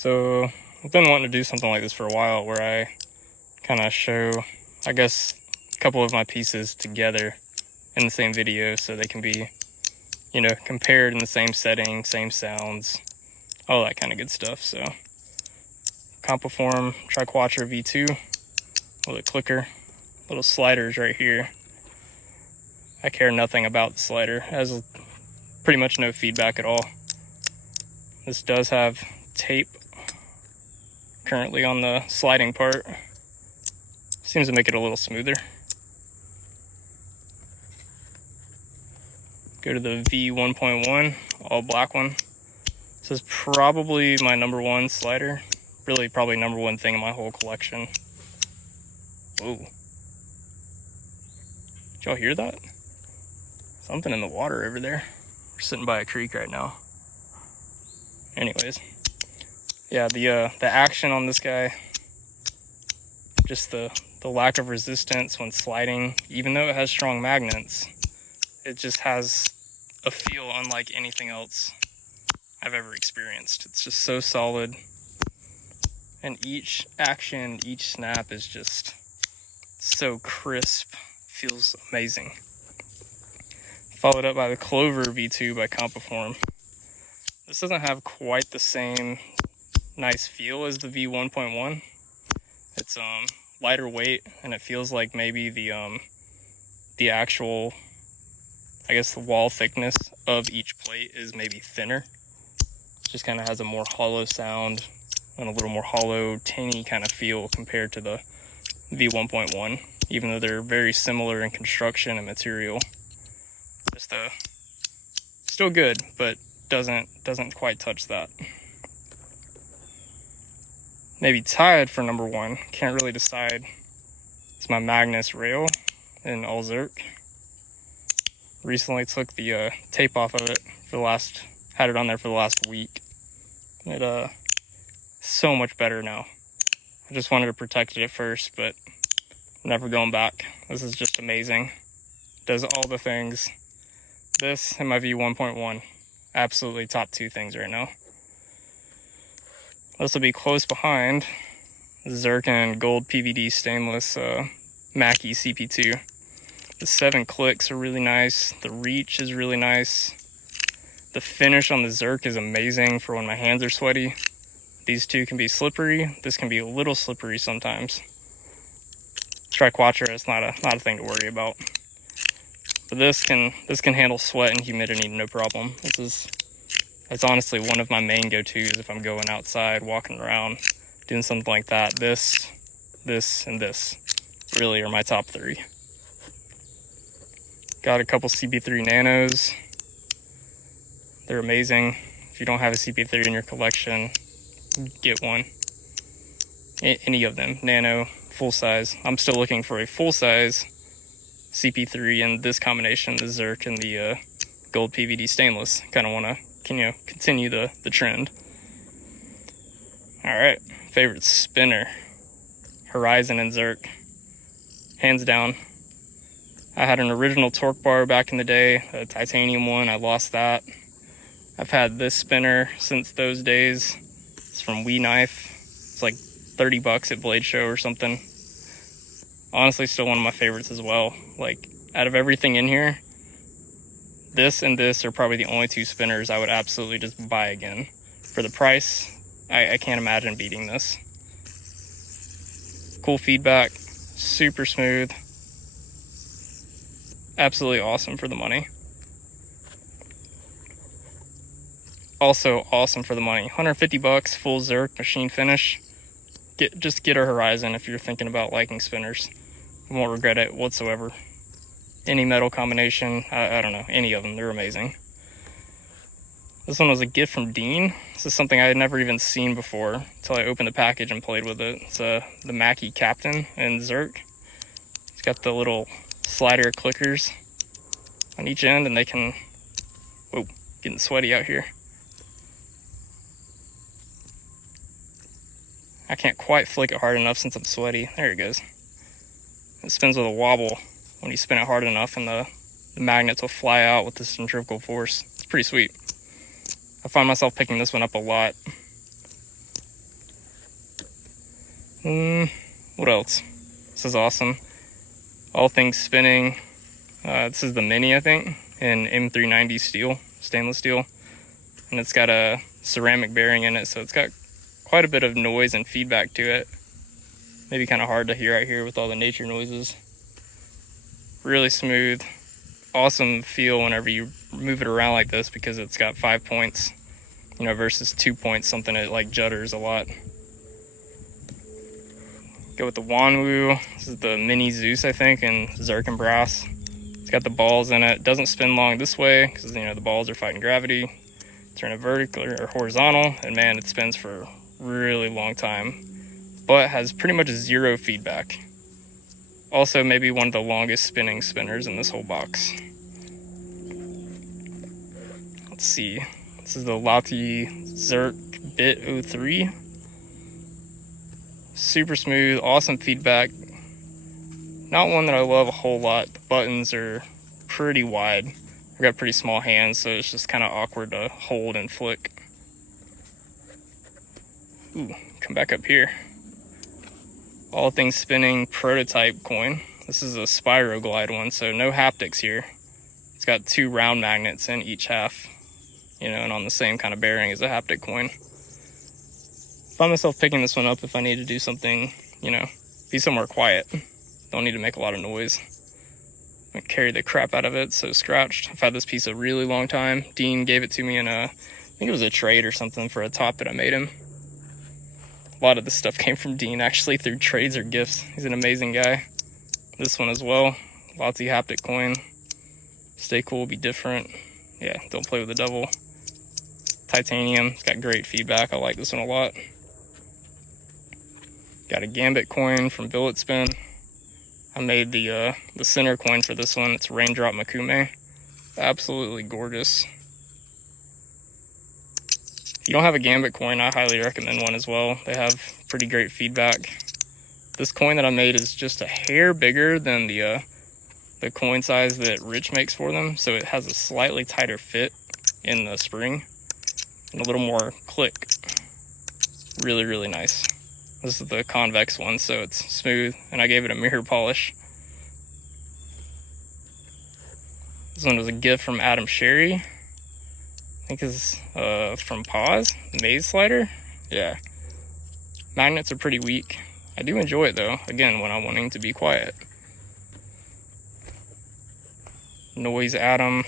So I've been wanting to do something like this for a while, where I kind of show, I guess, a couple of my pieces together in the same video so they can be, compared in the same setting, same sounds, all that kind of good stuff. So Compiform Triquatra V2 with a clicker, little sliders right here. I care nothing about the slider, it has pretty much no feedback at all. This does have tape currently on the sliding part. Seems to make it a little smoother. Go to the V1.1, all black one. This is probably my #1 slider. Really probably #1 thing in my whole collection. Whoa. Did y'all hear that? Something in the water over there. We're sitting by a creek right now. Anyways. Yeah, the action on this guy, just the lack of resistance when sliding, even though it has strong magnets, it just has a feel unlike anything else I've ever experienced. It's just so solid, and each action, each snap is just so crisp, feels amazing. Followed up by the Clover V2 by Compiform. This doesn't have quite the same nice feel as the V1.1. It's lighter weight, and it feels like maybe the actual, I guess, the wall thickness of each plate is maybe thinner. It just kind of has a more hollow sound and a little more hollow, tinny kind of feel compared to the V1.1, even though they're very similar in construction and material. Just still good, but doesn't quite touch that. Maybe tied for #1, can't really decide. It's my Magnus rail in all Zerk. Recently took the tape off of it had it on there for the last week. It so much better now. I just wanted to protect it at first, but never going back. This is just amazing. Does all the things. This and my V1.1, absolutely top 2 things right now. This will be close behind Zerk and gold PVD stainless Mackie CP2. The 7 clicks are really nice. The reach is really nice. The finish on the Zerk is amazing for when my hands are sweaty. These two can be slippery. This can be a little slippery sometimes. Triquatra is not a thing to worry about. But this can handle sweat and humidity no problem. It's honestly one of my main go-tos if I'm going outside, walking around, doing something like that. This, and this really are my top 3. Got a couple CP3 Nanos. They're amazing. If you don't have a CP3 in your collection, get one. Any of them, Nano, full size. I'm still looking for a full size CP3 in this combination, the Zerk and the gold PVD stainless. Kind of want to continue the trend. All right, favorite spinner, Horizon and Zerk, hands down. I had an original torque bar back in the day, a titanium one. I lost that. I've had this spinner since those days. It's from Wee Knife. It's like $30 at Blade Show or something. Honestly, still one of my favorites as well. Like, out of everything in here, this and this are probably the only 2 spinners I would absolutely just buy again. For the price, I can't imagine beating this. Cool feedback, super smooth. Absolutely awesome for the money. Also awesome for the money. $150, full Zerk, machine finish. Just get a Horizon if you're thinking about liking spinners. You won't regret it whatsoever. Any metal combination, I don't know, any of them, they're amazing. This one was a gift from Dean. This is something I had never even seen before until I opened the package and played with it. It's the Mackie Captain in Zerk. It's got the little slider clickers on each end, and they can, whoa, getting sweaty out here. I can't quite flick it hard enough since I'm sweaty. There it goes. It spins with a wobble when you spin it hard enough, and the magnets will fly out with the centrifugal force. It's pretty sweet. I find myself picking this one up a lot. What else? This is awesome. All things spinning. This is the Mini, I think, in M390 steel, stainless steel. And it's got a ceramic bearing in it, so it's got quite a bit of noise and feedback to it. Maybe kind of hard to hear out here with all the nature noises. Really smooth. Awesome feel whenever you move it around like this, because it's got 5 points, you know, versus 2 points, something that like judders a lot. Go with the Wanwu. This is the Mini Zeus, I think, in Zircon brass. It's got the balls in it. Doesn't spin long this way because, you know, the balls are fighting gravity. Turn it vertical or horizontal, and man, it spins for a really long time, but has pretty much zero feedback. Also, maybe one of the longest spinning spinners in this whole box. Let's see. This is the Lati Zerk Bit 03. Super smooth, awesome feedback. Not one that I love a whole lot. The buttons are pretty wide. I've got pretty small hands, so it's just kind of awkward to hold and flick. Ooh, come back up here. All things spinning prototype coin. This is a Spyro Glide one, so no haptics here. It's got 2 round magnets in each half, you know, and on the same kind of bearing as a haptic coin. Find myself picking this one up if I need to do something, you know, be somewhere quiet. Don't need to make a lot of noise. I carry the crap out of it, so scratched. I've had this piece a really long time. Dean gave it to me in I think it was a trade or something for a top that I made him. A lot of this stuff came from Dean, actually, through trades or gifts. He's an amazing guy. This one as well. Lotsy haptic coin. Stay cool, be different. Yeah, don't play with the devil. Titanium. It's got great feedback. I like this one a lot. Got a Gambit coin from Billet Spin. I made the center coin for this one. It's Raindrop Makume. Absolutely gorgeous. If you don't have a Gambit coin, I highly recommend one as well. They have pretty great feedback. This coin that I made is just a hair bigger than the coin size that Rich makes for them, so it has a slightly tighter fit in the spring and a little more click. Really, really nice. This is the convex one, so it's smooth, and I gave it a mirror polish. This one was a gift from Adam Sherry. I think it's from Paws, Maze Slider. Yeah. Magnets are pretty weak. I do enjoy it though, again, when I'm wanting to be quiet. Noise Atom.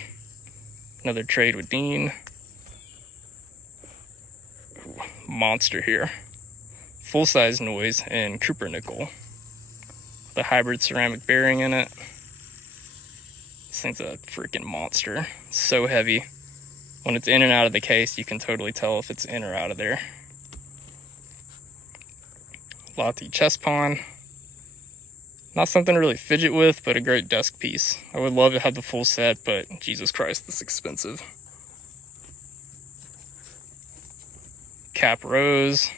Another trade with Dean. Ooh, monster here. Full-size noise in Cooper nickel. The hybrid ceramic bearing in it. This thing's a freaking monster. It's so heavy. When it's in and out of the case, you can totally tell if it's in or out of there. Lati chest pawn. Not something to really fidget with, but a great desk piece. I would love to have the full set, but Jesus Christ, this is expensive. Cap Rose.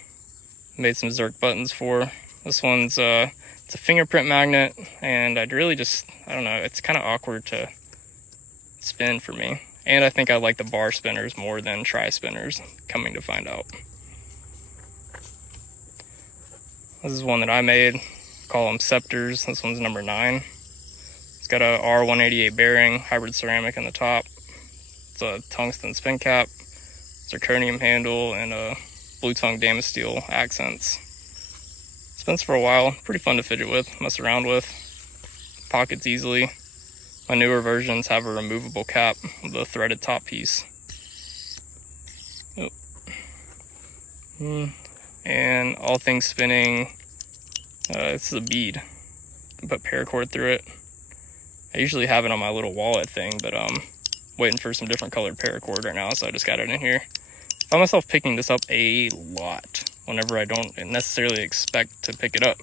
Made some Zerk buttons for. This one's it's a fingerprint magnet, and I'd really just, I don't know, it's kind of awkward to spin for me. And I think I like the bar spinners more than tri spinners, coming to find out. This is one that I made, call them Scepters. This one's number 9. It's got a R188 bearing, hybrid ceramic in the top. It's a tungsten spin cap, zirconium handle, and a blue tongue damasteel accents. Spins for a while, pretty fun to fidget with, mess around with. Pockets easily. My newer versions have a removable cap with a threaded top piece. Oh. And all things spinning, it's a bead. You can put paracord through it. I usually have it on my little wallet thing, but waiting for some different colored paracord right now, so I just got it in here. I find myself picking this up a lot whenever I don't necessarily expect to pick it up.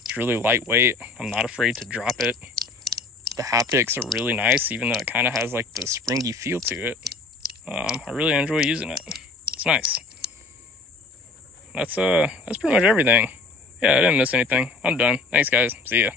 It's really lightweight. I'm not afraid to drop it. The haptics are really nice, even though it kind of has like the springy feel to it. I really enjoy using it. It's nice. That's pretty much everything. Yeah, I didn't miss anything. I'm done. Thanks, guys. See ya.